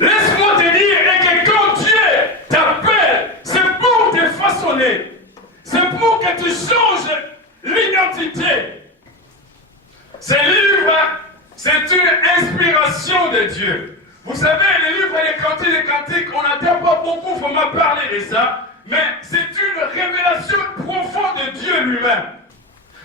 Laisse-moi te dire que quand Dieu t'appelle, c'est pour te façonner. C'est pour que tu changes l'identité. Ce livre, c'est une inspiration de Dieu. Vous savez, le livre des Cantiques, on n'entend pas beaucoup vraiment parler de ça, mais c'est une révélation profonde de Dieu lui-même.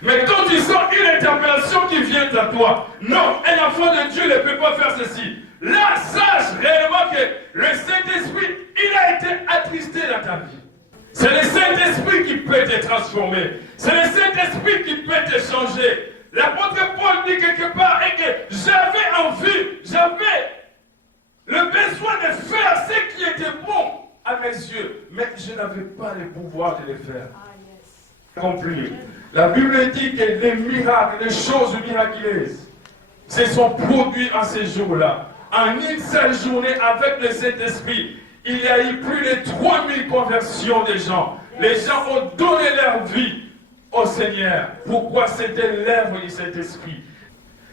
Mais quand tu sens une interpellation qui vient à toi, non, un enfant de Dieu ne peut pas faire ceci. Là, sache réellement que le Saint-Esprit, il a été attristé dans ta vie. C'est le Saint-Esprit qui peut te transformer. C'est le Saint-Esprit qui peut te changer. L'apôtre Paul dit quelque part et que j'avais envie, j'avais le besoin de faire ce qui était bon à mes yeux, mais je n'avais pas le pouvoir de le faire. Accomplir. La Bible dit que les miracles, les choses miraculeuses, se sont produits en ces jours-là. En une seule journée, avec le Saint-Esprit, il y a eu plus de 3000 conversions des gens. Les gens ont donné leur vie au Seigneur. Pourquoi? C'était l'œuvre du Saint-Esprit.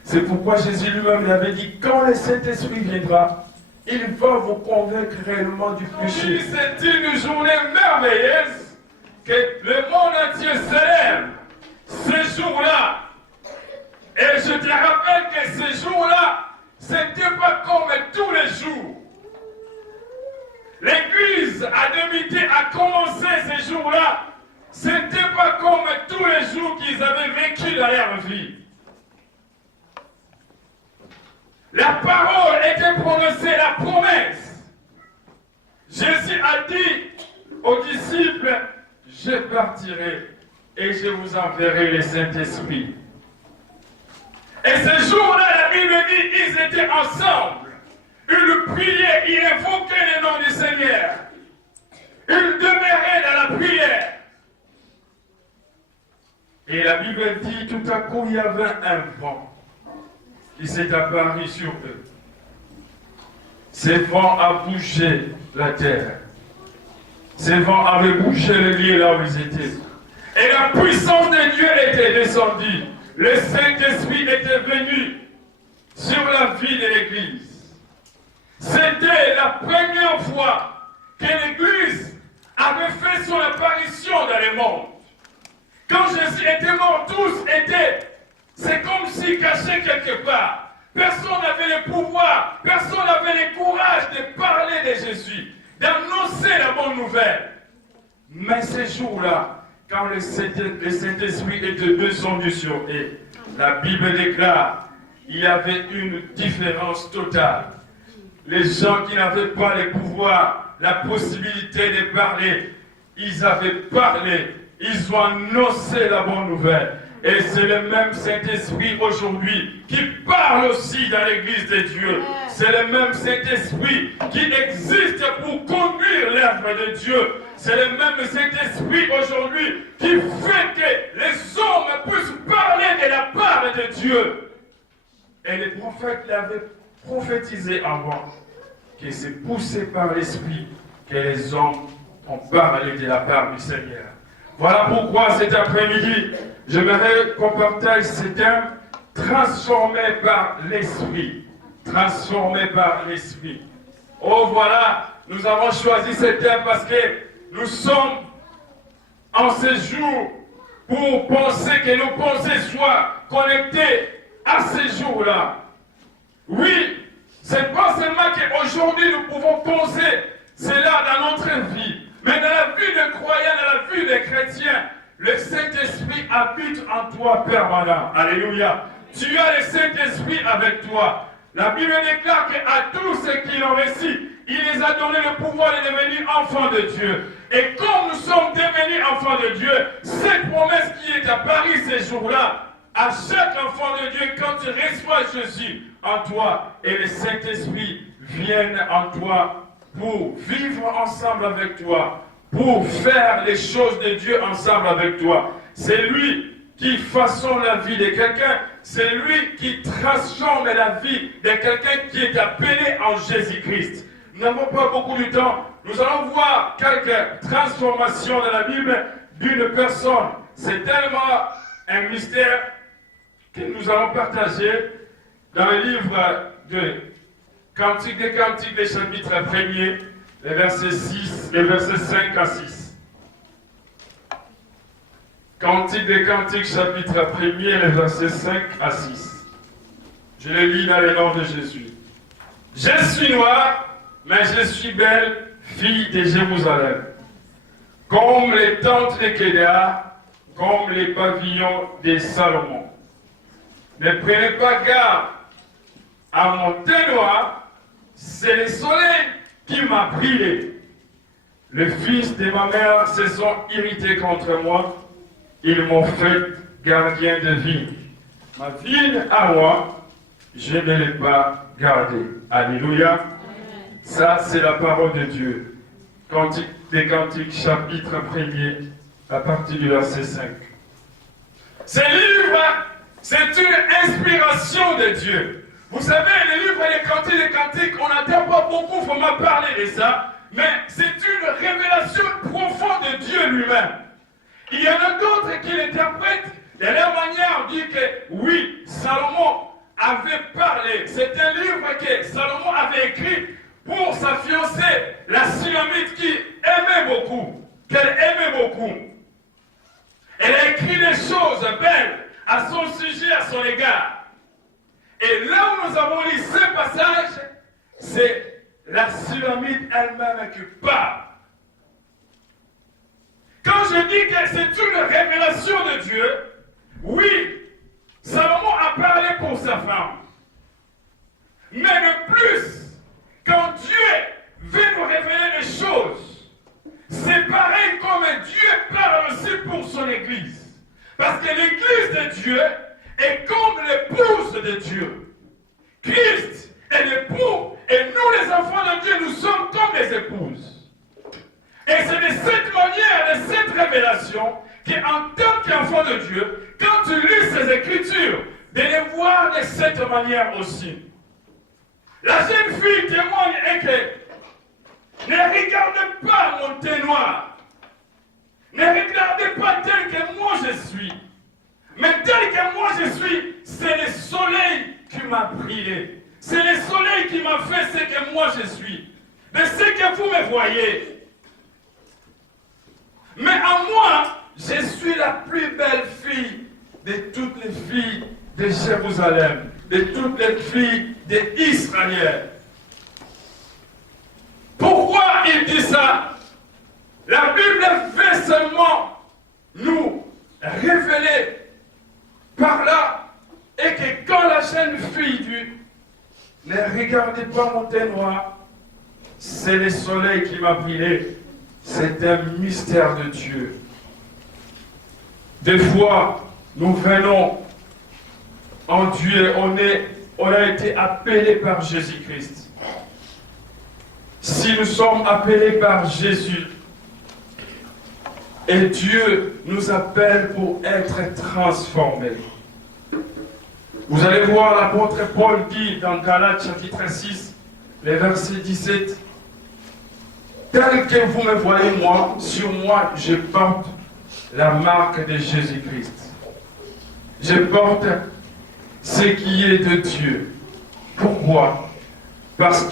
C'est pourquoi Jésus lui-même avait dit, quand le Saint-Esprit viendra, il va vous convaincre réellement du péché. C'est une journée merveilleuse que le monde entier célèbre. Ce jour-là, et je te rappelle que ce jour-là, ce n'était pas comme tous les jours. L'église à demi a commencé ce jour-là. Ce n'était pas comme tous les jours qu'ils avaient vécu dans leur vie. La parole était prononcée, la promesse. Jésus a dit aux disciples, je partirai et je vous enverrai le Saint-Esprit. Et ce jour-là, la Bible dit, ils étaient ensemble. Ils priaient, ils invoquaient le nom du Seigneur. Ils demeuraient dans la prière. Et la Bible dit, tout à coup, il y avait un vent qui s'est apparu sur eux. Ce vent a bougé la terre. Ce vent avait bougé le lieu là où ils étaient. Et la puissance de Dieu était descendue. Le Saint-Esprit était venu sur la vie de l'Église. C'était la première fois que l'Église avait fait son apparition dans le monde. Quand Jésus était mort, tous étaient, c'est comme s'ils cachaient quelque part. Personne n'avait le pouvoir, personne n'avait le courage de parler de Jésus, d'annoncer la bonne nouvelle. Mais ces jours-là, quand le Saint-Esprit était descendu sur eux, la Bible déclare, il y avait une différence totale. Les gens qui n'avaient pas le pouvoir, la possibilité de parler, ils avaient parlé, ils ont annoncé la bonne nouvelle. Et c'est le même Saint-Esprit aujourd'hui qui parle aussi dans l'Église de Dieu. C'est le même Saint-Esprit qui existe pour conduire l'œuvre de Dieu. C'est le même Saint-Esprit aujourd'hui qui fait que les hommes puissent parler de la part de Dieu. Et les prophètes l'avaient prophétisé avant, que c'est poussé par l'Esprit que les hommes ont parlé de la part du Seigneur. Voilà pourquoi cet après-midi, j'aimerais qu'on partage ce thème transformé par l'Esprit. Transformé par l'Esprit. Oh voilà, nous avons choisi ce thème parce que nous sommes en ce jour pour penser que nos pensées soient connectées à ce jour-là. Oui, c'est pas seulement qu'aujourd'hui nous pouvons penser cela dans notre vie, mais dans la vie de croyants, dans la vie de chrétiens, le Saint-Esprit habite en toi permanent. Alléluia. Tu as le Saint-Esprit avec toi. La Bible déclare qu'à tous ceux qui l'ont reçu, il les a donné le pouvoir de devenir enfants de Dieu. Et comme nous sommes devenus enfants de Dieu, cette promesse qui est apparue ces jours-là, à chaque enfant de Dieu, quand tu reçois Jésus en toi et le Saint-Esprit vienne en toi pour vivre ensemble avec toi, pour faire les choses de Dieu ensemble avec toi. C'est lui qui façonne la vie de quelqu'un, c'est lui qui transforme la vie de quelqu'un qui est appelé en Jésus-Christ. Nous n'avons pas beaucoup de temps, nous allons voir quelques transformations dans la Bible d'une personne. C'est tellement un mystère que nous allons partager dans le livre de Cantique des Cantiques, les chapitres 1er, les versets 5 à 6. Cantique des Cantiques, chapitre 1er, les versets 5 à 6. Je les lis dans le nom de Jésus. Je suis noire, mais je suis belle, fille de Jérusalem. Comme les tentes de Kédar, comme les pavillons de Salomon. Ne prenez pas garde à mon teint noir, c'est le soleil qui m'a brûlé. Les fils de ma mère se sont irrités contre moi, ils m'ont fait gardien de vigne. Ma vigne à moi, je ne l'ai pas gardée. Alléluia. Amen. Ça, c'est la parole de Dieu. Cantique des Cantiques, chapitre 1er, à partir du verset 5. Ce livre, c'est une inspiration de Dieu. Vous savez, le livre des Cantiques, on n'entend pas beaucoup, il faut m'en parler de ça, mais c'est une révélation profonde de Dieu lui-même. Il y en a d'autres qui l'interprètent de leur manière, dit que oui, Salomon avait parlé. C'est un livre que Salomon avait écrit pour sa fiancée, la Sulamite, qui aimait beaucoup, qu'elle aimait beaucoup. Elle a écrit des choses belles à son sujet, à son égard. Et là où nous avons lu ce passage, c'est la Sulamite elle-même qui parle. Quand je dis que c'est une révélation de Dieu, oui, Salomon a parlé pour sa femme. Mais de plus, quand Dieu veut nous révéler des choses, c'est pareil comme Dieu parle aussi pour son Église. Parce que l'Église de Dieu est comme l'épouse de Dieu. Christ est l'époux et nous les enfants de Dieu, nous sommes comme les épouses. Et c'est de cette manière, de cette révélation, qu'en tant qu'enfant de Dieu, quand tu lis ces Écritures, de les voir de cette manière aussi. La jeune fille témoigne et que ne regardez pas mon teint noir. Ne regardez pas tel que moi je suis. Mais tel que moi je suis, c'est le soleil qui m'a brillé. C'est le soleil qui m'a fait ce que moi je suis. De ce que vous me voyez. Mais en moi, je suis la plus belle fille de toutes les filles de Jérusalem, de toutes les filles d'Israël. Pourquoi il dit ça? La Bible veut seulement nous révéler par là, et que quand la jeune fille dit « Ne regardez pas mon teint noir, c'est le soleil qui m'a brillé », c'est un mystère de Dieu. Des fois, nous venons en Dieu, on a été appelés par Jésus-Christ. Si nous sommes appelés par Jésus, et Dieu nous appelle pour être transformés. Vous allez voir, l'apôtre Paul dit dans Galates chapitre 6, les versets 17, « Tel que vous me voyez moi, sur moi, je porte la marque de Jésus-Christ. Je porte ce qui est de Dieu. » Pourquoi? Parce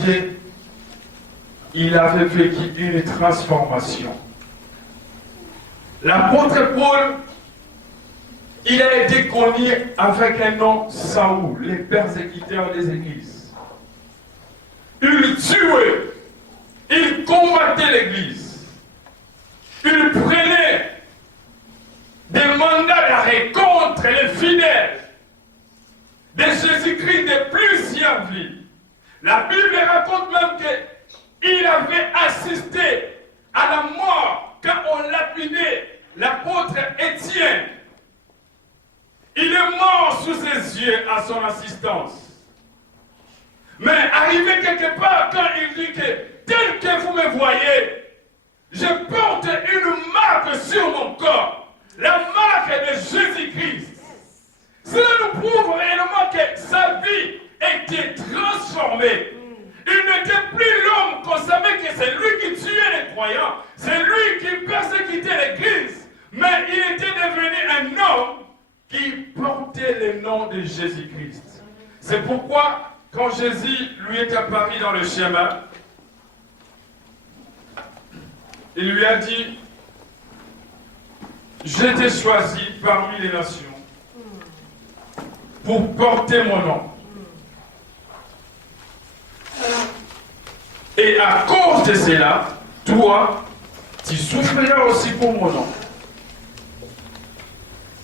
qu'il avait vécu une transformation. L'apôtre Paul, il a été connu avec un nom Saoul, les persécuteurs des églises. Il tuait, il combattait l'église. Il prenait des mandats d'arrêt contre les fidèles de Jésus-Christ de plusieurs villes. La Bible raconte même qu'il avait assisté à la mort quand on lapidait l'apôtre Étienne. Il est mort sous ses yeux à son assistance. Mais arrivé quelque part, quand il dit que tel que vous me voyez, je porte une marque sur mon corps, la marque de Jésus-Christ. Cela nous prouve réellement que sa vie était transformée. Il n'était plus l'homme qu'on savait que c'est lui qui tuait les croyants, c'est lui qui persécutait l'église, mais il était devenu un homme qui portait le nom de Jésus-Christ. C'est pourquoi quand Jésus lui est apparu dans le chemin, il lui a dit, je t'ai choisi parmi les nations pour porter mon nom. Et à cause de cela, toi, tu souffriras aussi pour mon nom.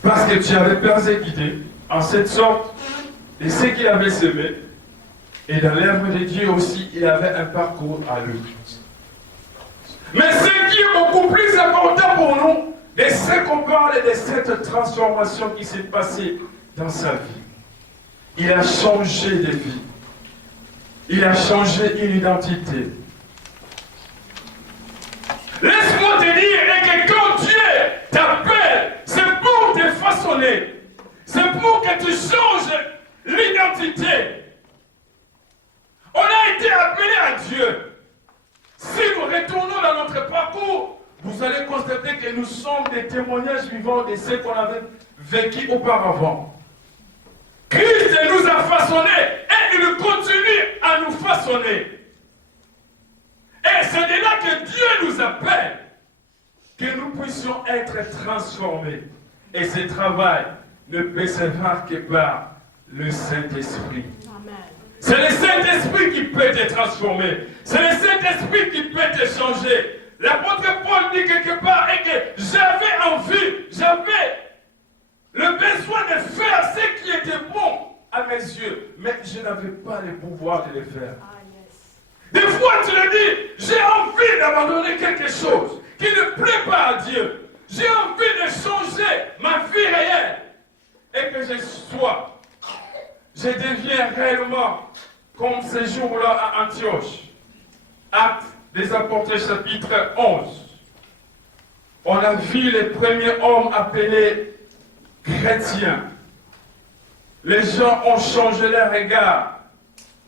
Parce que tu avais persécuté en cette sorte de ce qu'il avait semé. Et dans l'œuvre de Dieu aussi, il avait un parcours à lui. Mais ce qui est beaucoup plus important pour nous, c'est qu'on parle de cette transformation qui s'est passée dans sa vie. Il a changé de vie. Il a changé une identité. Laisse-moi te dire que quand Dieu t'appelle, c'est pour te façonner. C'est pour que tu changes l'identité. On a été appelé à Dieu. Si nous retournons dans notre parcours, vous allez constater que nous sommes des témoignages vivants de ce qu'on avait vécu auparavant. Christ nous a façonnés et il continue à nous façonner. Et c'est de là que Dieu nous appelle, que nous puissions être transformés. Et ce travail ne peut se faire que par le Saint-Esprit. C'est le Saint-Esprit qui peut te transformer. C'est le Saint-Esprit qui peut te changer. L'apôtre Paul dit quelque part et que j'avais envie, j'avais le besoin de faire ce qui était bon à mes yeux, mais je n'avais pas le pouvoir de le faire. Des fois, tu le dis, j'ai envie d'abandonner quelque chose qui ne plaît pas à Dieu. J'ai envie de changer ma vie réelle et que je deviens réellement comme ce jour-là à Antioche. Actes des Apôtres, chapitre 11. On a vu les premiers hommes appelés chrétiens. Les gens ont changé leur regard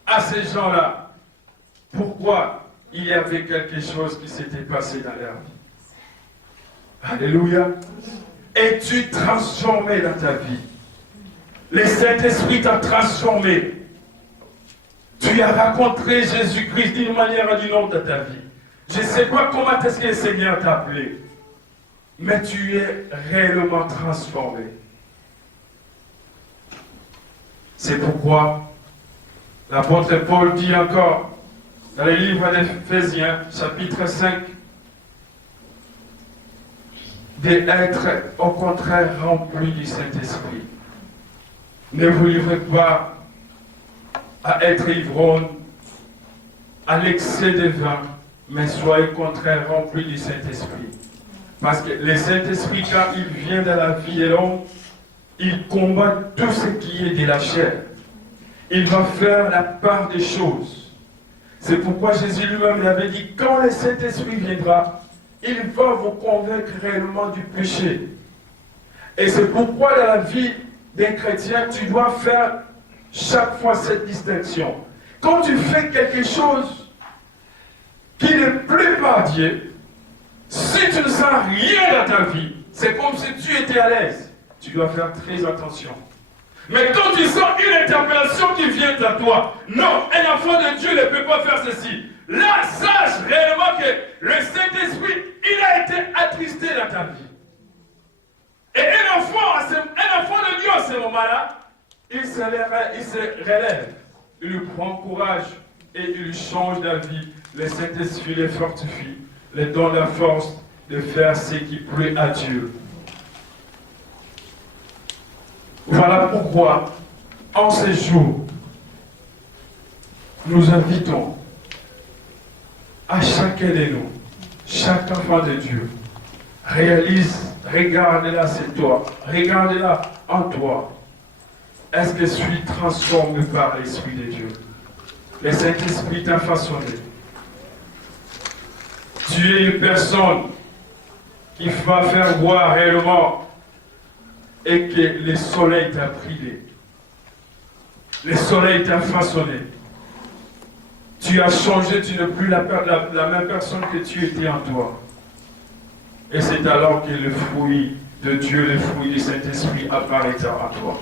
à ces gens-là. Pourquoi? Il y avait quelque chose qui s'était passé dans leur vie. Alléluia. Es-tu transformé dans ta vie? Le Saint-Esprit t'a transformé. Tu as rencontré Jésus-Christ d'une manière ou d'une autre dans ta vie. Je ne sais pas comment est-ce que le Seigneur t'a appelé, mais tu es réellement transformé. C'est pourquoi l'apôtre Paul dit encore dans le livre d'Éphésiens, chapitre 5, d'être au contraire rempli du Saint-Esprit. Ne vous livrez pas à être ivrogne, à l'excès de vin, mais soyez au contraire rempli du Saint-Esprit. Parce que le Saint-Esprit, quand il vient dans la vie de l'homme, il combat tout ce qui est de la chair. Il va faire la part des choses. C'est pourquoi Jésus lui-même avait dit, quand le Saint-Esprit viendra, il va vous convaincre réellement du péché. Et c'est pourquoi dans la vie d'un chrétien, tu dois faire chaque fois cette distinction. Quand tu fais quelque chose qui ne plaît pas à Dieu, si tu ne sens rien dans ta vie, c'est comme si tu étais à l'aise. Tu dois faire très attention. Mais quand tu sens une interpellation qui vient à toi, non, un enfant de Dieu ne peut pas faire ceci. Là, sache réellement que le Saint-Esprit, il a été attristé dans ta vie. Et un enfant de Dieu à ce moment-là, il se relève, il lui prend courage et il lui change la vie. Le Saint-Esprit les fortifie, les donne la force de faire ce qui plaît à Dieu. Voilà pourquoi, en ces jours, nous invitons à chacun de nous, chaque enfant de Dieu, regarde-la, c'est toi, regarde-la en toi. Est-ce que je suis transformé par l'Esprit de Dieu? Le Saint-Esprit t'a façonné. Tu es une personne qui va faire voir réellement et que le soleil t'a privé. Le soleil t'a façonné. Tu as changé, tu n'es plus la même personne que tu étais en toi. Et c'est alors que le fruit de Dieu, le fruit du Saint-Esprit apparaîtra à toi.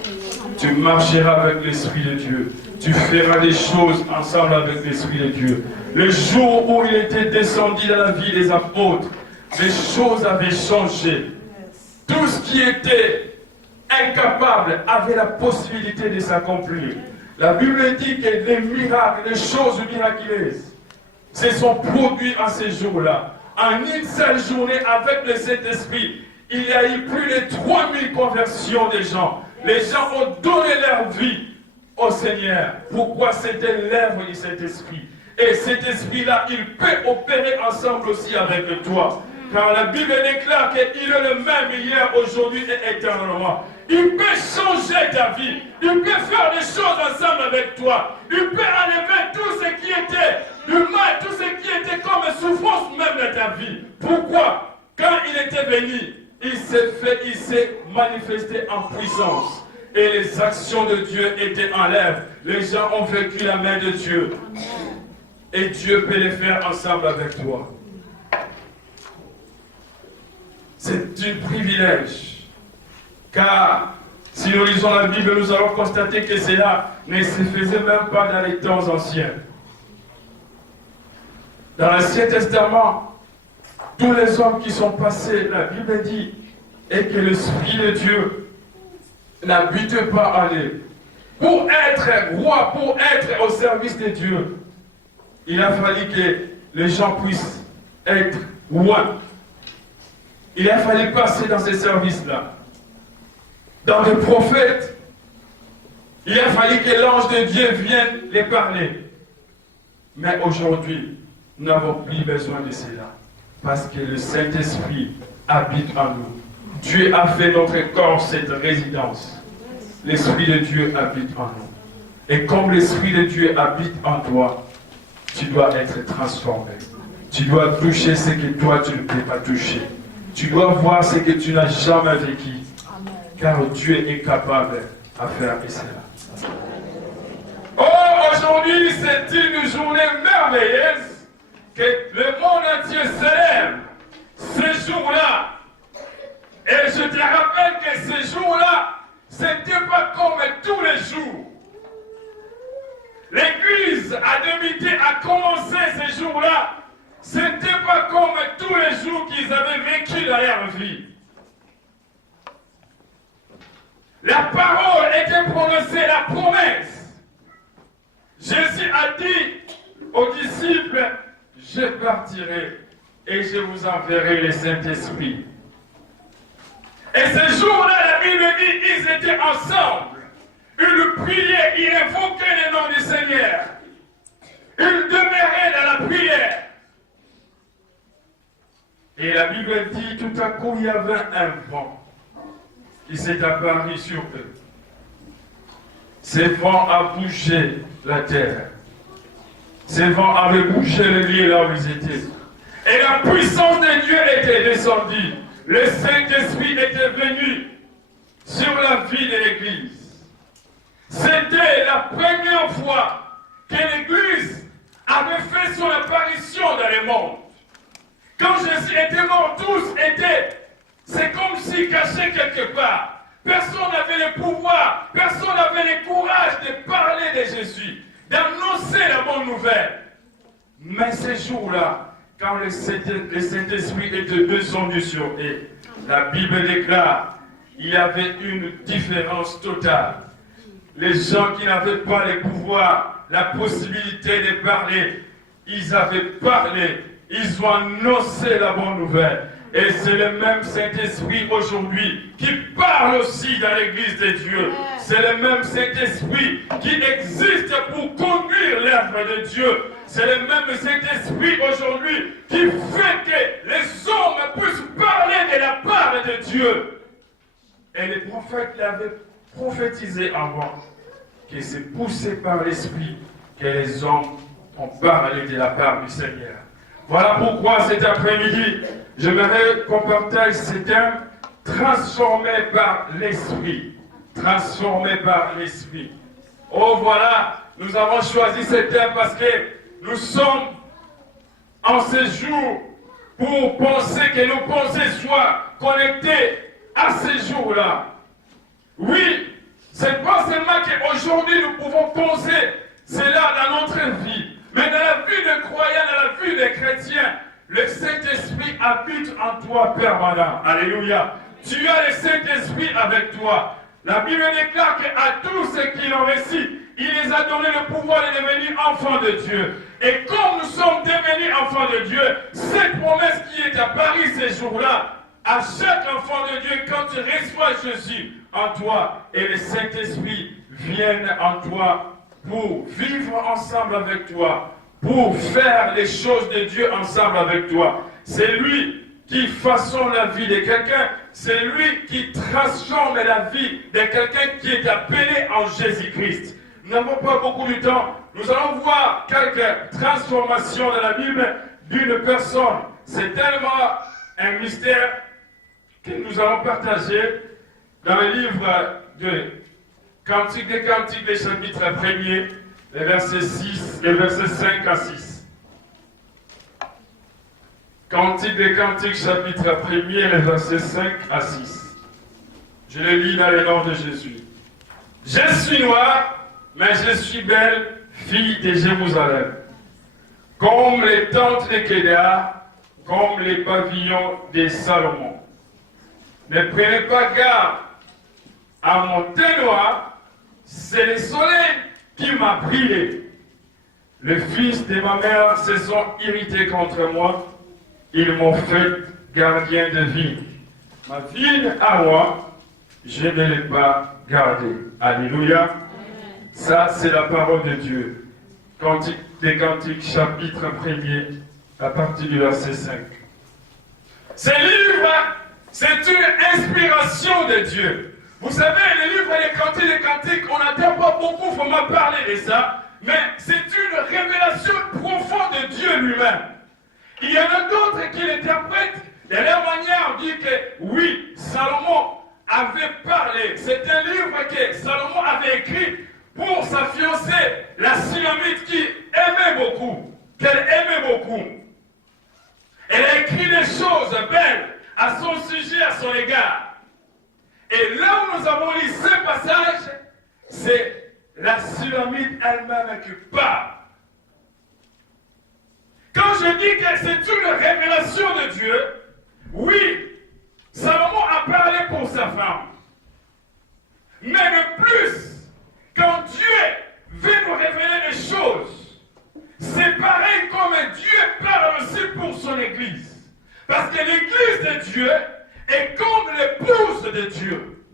Tu marcheras avec l'Esprit de Dieu. Tu feras des choses ensemble avec l'Esprit de Dieu. Le jour où il était descendu dans la vie des apôtres, les choses avaient changé. Tout ce qui était incapable avait la possibilité de s'accomplir. La Bible dit que les miracles, les choses miraculeuses se sont produites en ces jours-là. En une seule journée, avec le Saint-Esprit, il y a eu plus de 3000 conversions des gens. Les gens ont donné leur vie au Seigneur. Pourquoi? C'était l'œuvre du Saint-Esprit. Et cet esprit-là, il peut opérer ensemble aussi avec toi. Car la Bible déclare qu'il est le même hier, aujourd'hui et éternellement. Il peut changer ta vie. Il peut faire des choses ensemble avec toi. Il peut enlever tout ce qui était du mal, tout ce qui était comme souffrance même de ta vie. Pourquoi? Quand il était venu, il s'est manifesté en puissance. Et les actions de Dieu étaient en l'œuvre. Les gens ont vécu la main de Dieu. Et Dieu peut les faire ensemble avec toi. C'est un privilège. Car si nous lisons la Bible, nous allons constater que cela ne se faisait même pas dans les temps anciens. Dans l'Ancien Testament, tous les hommes qui sont passés, la Bible dit, et que l'Esprit de Dieu n'habite pas en eux. Pour être roi, pour être au service de Dieu, il a fallu que les gens puissent être rois. Il a fallu passer dans ces services-là. Dans les prophètes, il a fallu que l'ange de Dieu vienne les parler. Mais aujourd'hui, nous n'avons plus besoin de cela. Parce que le Saint-Esprit habite en nous. Dieu a fait notre corps cette résidence. L'Esprit de Dieu habite en nous. Et comme l'Esprit de Dieu habite en toi, tu dois être transformé. Tu dois toucher ce que toi tu ne peux pas toucher. Tu dois voir ce que tu n'as jamais vécu. Car Dieu est capable à faire cela. Oh, aujourd'hui, c'est une journée merveilleuse que le monde entier célèbre. Ce jour-là. Et je te rappelle que ce jour-là, ce n'était pas comme tous les jours. L'Église a débuté, a commencé ce jour-là. Ce n'était pas comme tous les jours qu'ils avaient vécu dans leur vie. La parole était prononcée, la promesse. Jésus a dit aux disciples, je partirai et je vous enverrai le Saint-Esprit. Et ce jour-là, la Bible dit, ils étaient ensemble. Ils priaient, ils évoquaient le nom du Seigneur. Ils demeuraient dans la prière. Et la Bible dit, tout à coup, il y avait un vent qui s'est apparu sur eux. Ce vent a bougé la terre. Ce vent avait bougé le lieu là où ils étaient. Et la puissance de Dieu était descendue. Le Saint-Esprit était venu sur la vie de l'Église. C'était la première fois que l'Église avait fait son apparition dans le monde. Quand Jésus était mort, tous étaient, c'est comme s'ils cachaient quelque part. Personne n'avait le pouvoir, personne n'avait le courage de parler de Jésus, d'annoncer la bonne nouvelle. Mais ce jour-là, quand le Saint-Esprit était descendu sur eux, la Bible déclare qu'il y avait une différence totale. Les gens qui n'avaient pas le pouvoir, la possibilité de parler, ils avaient parlé, ils ont annoncé la bonne nouvelle. Et c'est le même Saint-Esprit aujourd'hui qui parle aussi dans l'Église de Dieu. C'est le même Saint-Esprit qui existe pour conduire l'œuvre de Dieu. C'est le même Saint-Esprit aujourd'hui qui fait que les hommes puissent parler de la part de Dieu. Et les prophètes l'avaient prophétisé avant, que c'est poussé par l'Esprit que les hommes ont parlé de la part du Seigneur. Voilà pourquoi cet après-midi, j'aimerais qu'on partage ce thème transformé par l'Esprit. Transformé par l'Esprit. Oh voilà, nous avons choisi ce thème parce que nous sommes en ce jour pour penser que nos pensées soient connectées à ces jours-là. Oui, c'est pas seulement qu'aujourd'hui nous pouvons causer cela dans notre vie, mais dans la vie de croyants, dans la vie des chrétiens, le Saint-Esprit habite en toi permanent. Alléluia. Tu as le Saint-Esprit avec toi. La Bible déclare qu'à tous ceux qui l'ont reçu, il les a donné le pouvoir de devenir enfants de Dieu. Et comme nous sommes devenus enfants de Dieu, cette promesse qui est apparue ces jours-là, à chaque enfant de Dieu, quand tu reçois Jésus en toi et le Saint-Esprit viennent en toi pour vivre ensemble avec toi, pour faire les choses de Dieu ensemble avec toi. C'est lui qui façonne la vie de quelqu'un, c'est lui qui transforme la vie de quelqu'un qui est appelé en Jésus-Christ. Nous n'avons pas beaucoup de temps. Nous allons voir quelques transformations dans la Bible d'une personne. C'est tellement un mystère que nous allons partager dans le livre de Cantiques des Cantiques, les chapitres 1er, les versets 6, les versets 5 à 6. Cantiques des Cantiques, chapitre 1er, les versets 5 à 6. Je le lis dans le nom de Jésus. Je suis noire, mais je suis belle, fille de Jérusalem. Comme les tentes de Kédar, comme les pavillons de Salomon. Ne prenez pas garde à mon teint noir, c'est le soleil qui m'a brillé. Les fils de ma mère se sont irrités contre moi. Ils m'ont fait gardien de vie. Ma vie à moi, je ne l'ai pas gardée. Alléluia. Ça, c'est la parole de Dieu. Cantique des Cantiques, chapitre 1er, à partir du verset 5. Ce livre, c'est une inspiration de Dieu. Vous savez, le livre des Cantiques, on n'entend pas beaucoup, il faut m'en parler de ça, mais c'est une révélation profonde de Dieu lui-même. Il y en a d'autres qui l'interprètent de leur manière. On dit que oui, Salomon avait parlé. C'est un livre que Salomon avait écrit pour sa fiancée, la Sulamite, qui aimait beaucoup, qu'elle aimait beaucoup. Elle a écrit des choses belles à son sujet, à son égard. Et là où nous avons lu ce passage, c'est la Sulamite elle-même qui parle. Quand je dis que c'est une révélation de Dieu, oui, Salomon a parlé pour sa femme. Mais de plus, quand Dieu veut nous révéler des choses, c'est pareil comme Dieu parle aussi pour son Église. Parce que l'Église de Dieu est comme l'épouse de Dieu.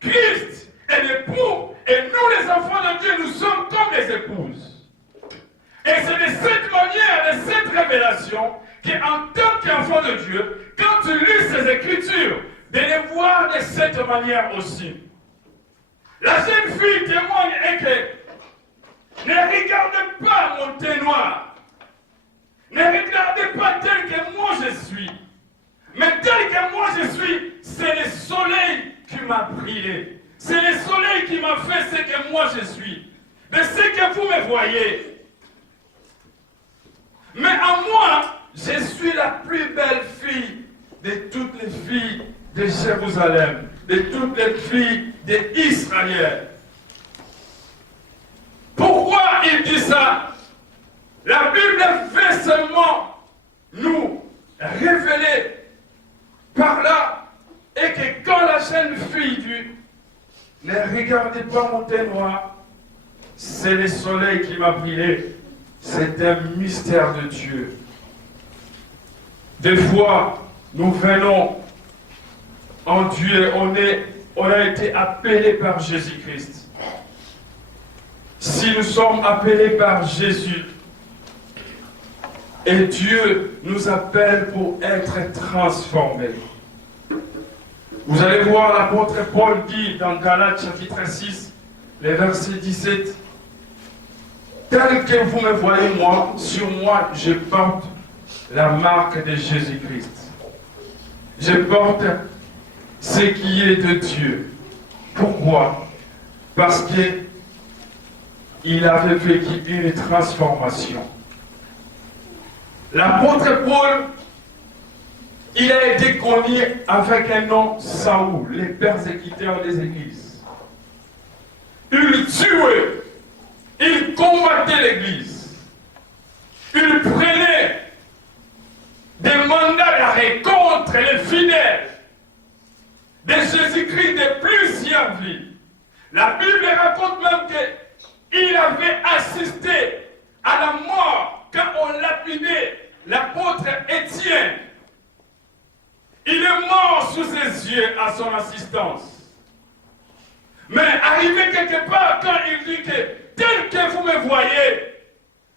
Christ est l'époux et nous les enfants de Dieu, nous sommes comme les épouses. Et c'est de cette manière, de cette révélation, qu'en tant qu'enfant de Dieu, quand tu lis ces Écritures, de les voir de cette manière aussi. La jeune fille témoigne et que ne regardez pas mon teint noir. Ne regardez pas tel que moi je suis. Mais tel que moi je suis, c'est le soleil qui m'a brillé. C'est le soleil qui m'a fait ce que moi je suis. De ce que vous me voyez. Mais en moi, je suis la plus belle fille de toutes les filles de Jérusalem, de toutes les filles d'Israël. Pourquoi il dit ça? La Bible fait seulement nous révéler par là, et que quand la jeune fille dit, ne regardez pas mon teint noir, c'est le soleil qui m'a brillé. C'est un mystère de Dieu. Des fois, nous venons en Dieu, on a été appelés par Jésus-Christ. Si nous sommes appelés par Jésus, et Dieu nous appelle pour être transformés. Vous allez voir l'apôtre Paul dit dans Galates chapitre 6, les versets 17, tel que vous me voyez moi, sur moi je porte la marque de Jésus-Christ. Je porte ce qui est de Dieu. Pourquoi? Parce qu'il avait vécu une transformation. L'apôtre Paul Il a été connu avec un nom Saoul, les persécuteurs des églises. Il tuait, il combattait l'église. Il prenait des mandats d'arrêt contre les fidèles de Jésus-Christ de plusieurs vies. La Bible raconte même qu'il avait assisté à la mort quand on lapidait l'apôtre Étienne. Il est mort sous ses yeux à son assistance. Mais arrivé quelque part, quand il dit que tel que vous me voyez,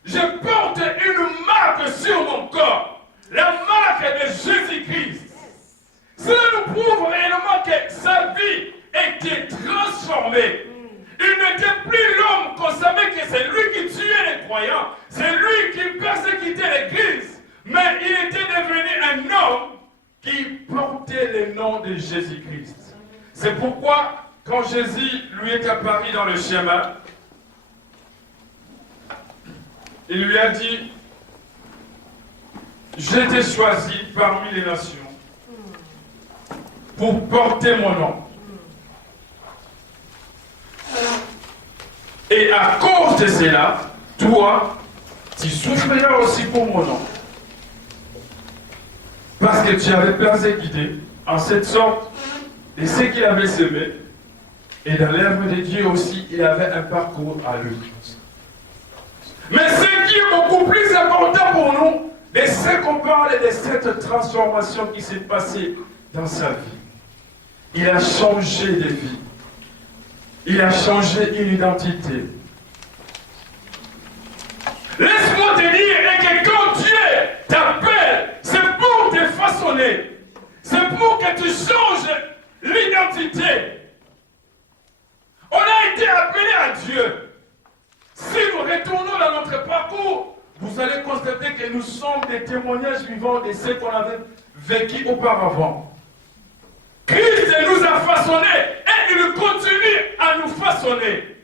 je porte une marque sur mon corps, la marque de Jésus-Christ. Cela nous prouve réellement que sa vie était transformée. Il n'était plus l'homme qu'on savait que c'est lui qui tuait les croyants, c'est lui qui persécutait l'Église, mais il était devenu un homme qui portait le nom de Jésus-Christ. C'est pourquoi, quand Jésus lui est apparu dans le chemin, il lui a dit, « Je t'ai choisi parmi les nations pour porter mon nom. Et à cause de cela, toi, tu souffriras aussi pour mon nom. Parce que tu avais persécuté en cette sorte de ce qu'il avait semé. Et dans l'œuvre de Dieu aussi, il avait un parcours à lui. Mais ce qui est beaucoup plus important pour nous, c'est qu'on parle de cette transformation qui s'est passée dans sa vie. Il a changé de vie. Il a changé une identité. Laisse-moi te dire que quand Dieu t'appelle, c'est pour te façonner. C'est pour que tu changes l'identité. On a été appelé à Dieu. Si nous retournons dans notre parcours, vous allez constater que nous sommes des témoignages vivants de ce qu'on avait vécu auparavant. Christ nous a façonnés et il continue à nous façonner.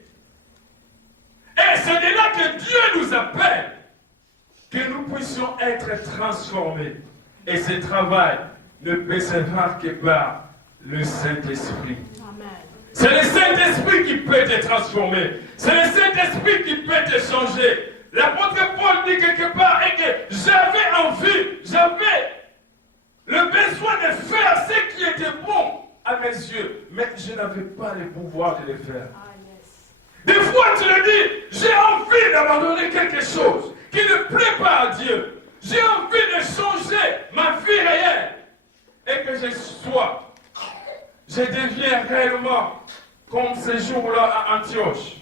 Et c'est de là que Dieu nous appelle, que nous puissions être transformés. Et ce travail ne peut se faire que par le Saint-Esprit. C'est le Saint-Esprit qui peut te transformer. C'est le Saint-Esprit qui peut te changer. L'apôtre Paul dit quelque part et que j'avais envie, j'avais le besoin de faire ce qui était bon à mes yeux, mais je n'avais pas le pouvoir de le faire. Des fois, tu le dis, j'ai envie d'abandonner quelque chose qui ne plaît pas à Dieu. J'ai envie de changer ma vie réelle et que je deviens réellement comme ces jours-là à Antioche.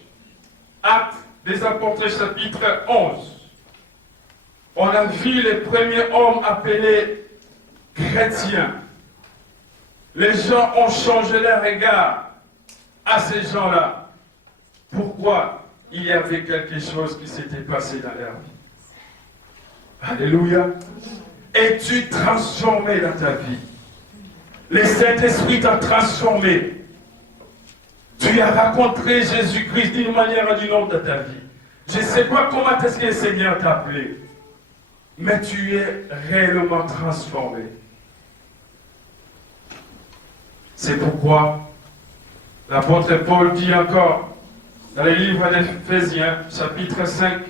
Actes des Apôtres, chapitre 11. On a vu les premiers hommes appelés chrétiens. Les gens ont changé leur regard à ces gens-là. Pourquoi? Il y avait quelque chose qui s'était passé dans leur vie. Alléluia. Es-tu transformé dans ta vie? Le Saint-Esprit t'a transformé. Tu as rencontré Jésus-Christ d'une manière ou d'une autre dans ta vie. Je ne sais pas comment est-ce que le Seigneur t'a appelé, mais tu es réellement transformé. C'est pourquoi l'apôtre Paul dit encore dans le livre d'Éphésiens, chapitre 5,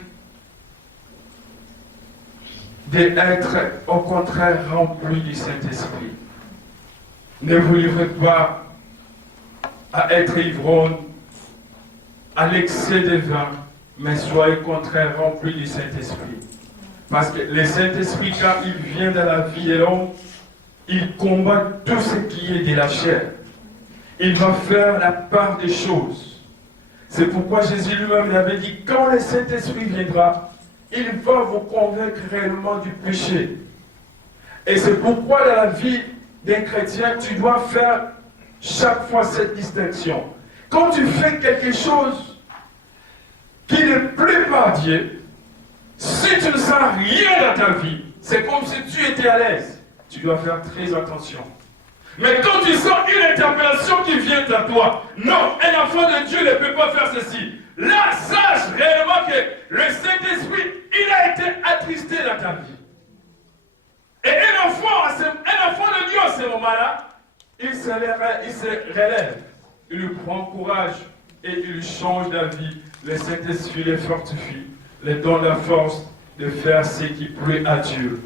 d'être au contraire rempli du Saint-Esprit. Ne vous livrez pas à être ivrogne, à l'excès de vin, mais soyez au contraire rempli du Saint-Esprit. Parce que le Saint-Esprit, quand il vient dans la vie de l'homme, il combat tout ce qui est de la chair. Il va faire la part des choses. C'est pourquoi Jésus lui-même avait dit, quand le Saint-Esprit viendra, il va vous convaincre réellement du péché. Et c'est pourquoi dans la vie d'un chrétien, tu dois faire chaque fois cette distinction. Quand tu fais quelque chose qui ne plaît pas à Dieu, si tu ne sens rien dans ta vie, c'est comme si tu étais à l'aise. Tu dois faire très attention. Mais quand tu sens une interpellation qui vient à toi, non, un enfant de Dieu ne peut pas faire ceci. Là, sache réellement que le Saint-Esprit, il a été attristé dans ta vie. Et un enfant ce moment-là, il se relève, il lui prend courage et il lui change la vie. Le Saint-Esprit les fortifie, les donne la force de faire ce qui plaît à Dieu.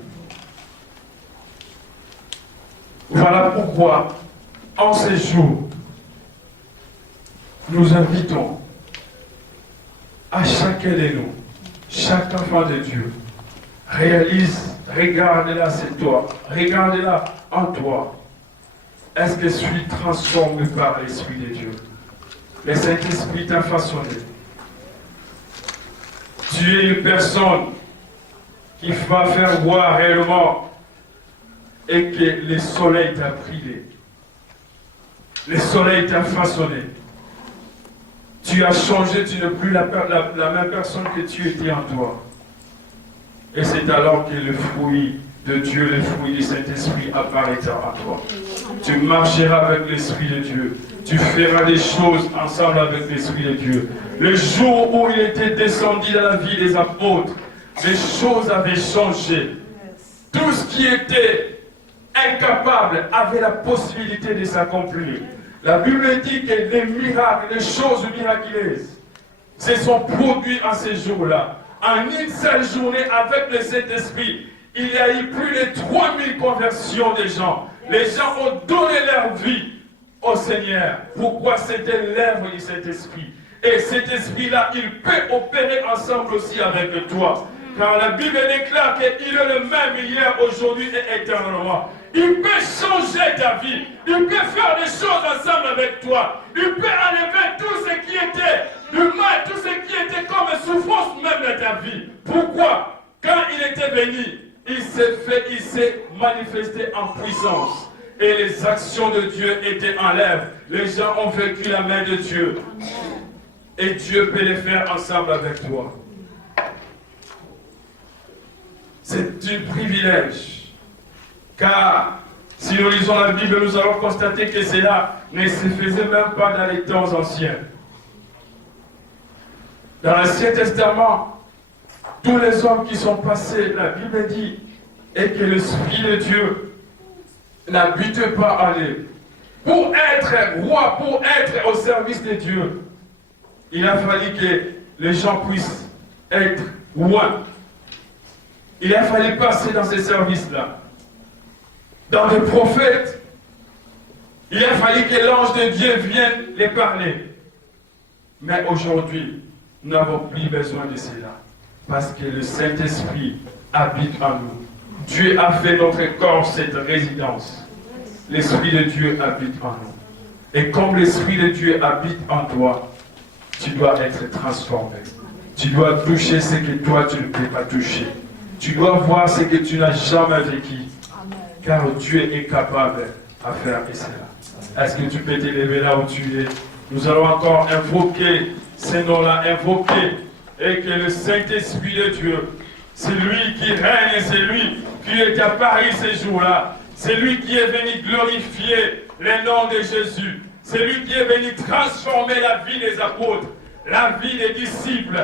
Voilà pourquoi, en ces jours, nous invitons à chacun de nous, chaque enfant de Dieu, regarde-la, c'est toi, regarde-la en toi. Est-ce que je suis transformé par l'Esprit de Dieu? Le Saint-Esprit t'a façonné. Tu es une personne qui va faire voir réellement et que le soleil t'a brillé. Le soleil t'a façonné. Tu as changé, tu n'es plus la même personne que tu étais en toi. Et c'est alors que le fruit de Dieu, le fruit du Saint-Esprit apparaîtra en toi. Tu marcheras avec l'Esprit de Dieu. Tu feras des choses ensemble avec l'Esprit de Dieu. Le jour où il était descendu dans la vie des apôtres, les choses avaient changé. Tout ce qui était incapable avait la possibilité de s'accomplir. La Bible dit que les miracles, les choses miraculeuses se sont produites en ces jours-là. En une seule journée, avec le Saint-Esprit, il y a eu plus de 3000 conversions des gens. Les gens ont donné leur vie au Seigneur. Pourquoi? C'était l'œuvre du Saint-Esprit. Et cet esprit-là, il peut opérer ensemble aussi avec toi. Car la Bible déclare qu'il est le même hier, aujourd'hui et éternellement. Il peut changer ta vie. Il peut faire des choses ensemble avec toi. Il peut enlever tout ce qui était du mal, tout ce qui était comme souffrance même de ta vie. Pourquoi? Quand il était venu, il s'est manifesté en puissance. Et les actions de Dieu étaient en l'œuvre. Les gens ont vécu la main de Dieu. Et Dieu peut les faire ensemble avec toi. C'est un privilège. Car si nous lisons la Bible, nous allons constater que cela ne se faisait même pas dans les temps anciens. Dans l'Ancien Testament, tous les hommes qui sont passés, la Bible dit, et que l'Esprit de Dieu n'habite pas en eux. Pour être roi, pour être au service de Dieu, il a fallu que les gens puissent être rois. Il a fallu passer dans ces services-là. Dans les prophètes, il a fallu que l'ange de Dieu vienne les parler. Mais aujourd'hui, nous n'avons plus besoin de cela. Parce que le Saint-Esprit habite en nous. Dieu a fait notre corps cette résidence. L'Esprit de Dieu habite en nous. Et comme l'Esprit de Dieu habite en toi, tu dois être transformé. Tu dois toucher ce que toi tu ne peux pas toucher. Tu dois voir ce que tu n'as jamais vécu. Car Dieu est capable à faire cela. Est-ce que tu peux t'élever là où tu es? Nous allons encore invoquer ces noms-là, invoquer. Et que le Saint-Esprit de Dieu, c'est lui qui règne, c'est lui qui est à Paris ces jours-là. C'est lui qui est venu glorifier le nom de Jésus. C'est lui qui est venu transformer la vie des apôtres, la vie des disciples.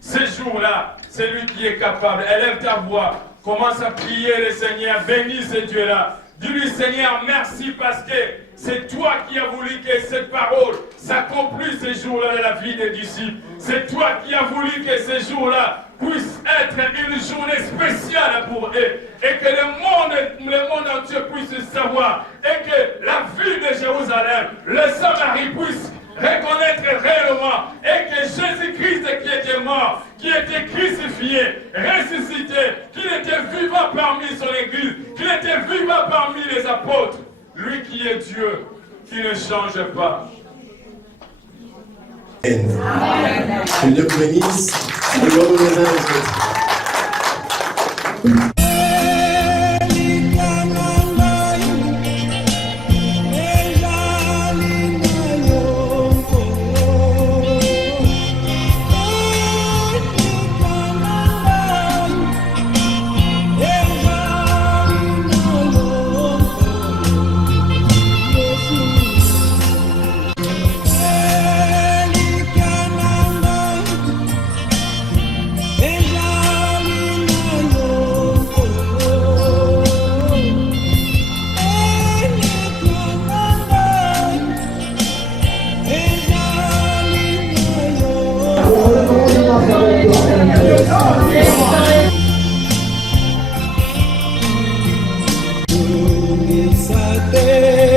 Ces jours-là, c'est lui qui est capable. Élève ta voix, commence à prier le Seigneur, bénis ce Dieu-là. Dis-lui, Seigneur, merci parce que c'est toi qui as voulu que cette parole s'accomplisse ces jours-là de la vie des disciples. C'est toi qui as voulu que ces jours-là puissent être une journée spéciale pour eux. Et que le monde entier puisse savoir. Et que la ville de Jérusalem, le Samarie puisse reconnaître réellement. Et que Jésus-Christ qui était mort, qui était crucifié, ressuscité, qu'il était vivant parmi son église, qu'il était vivant parmi les apôtres. Lui qui est Dieu, qui ne change pas. Amen. Que Dieu vous bénisse. Bella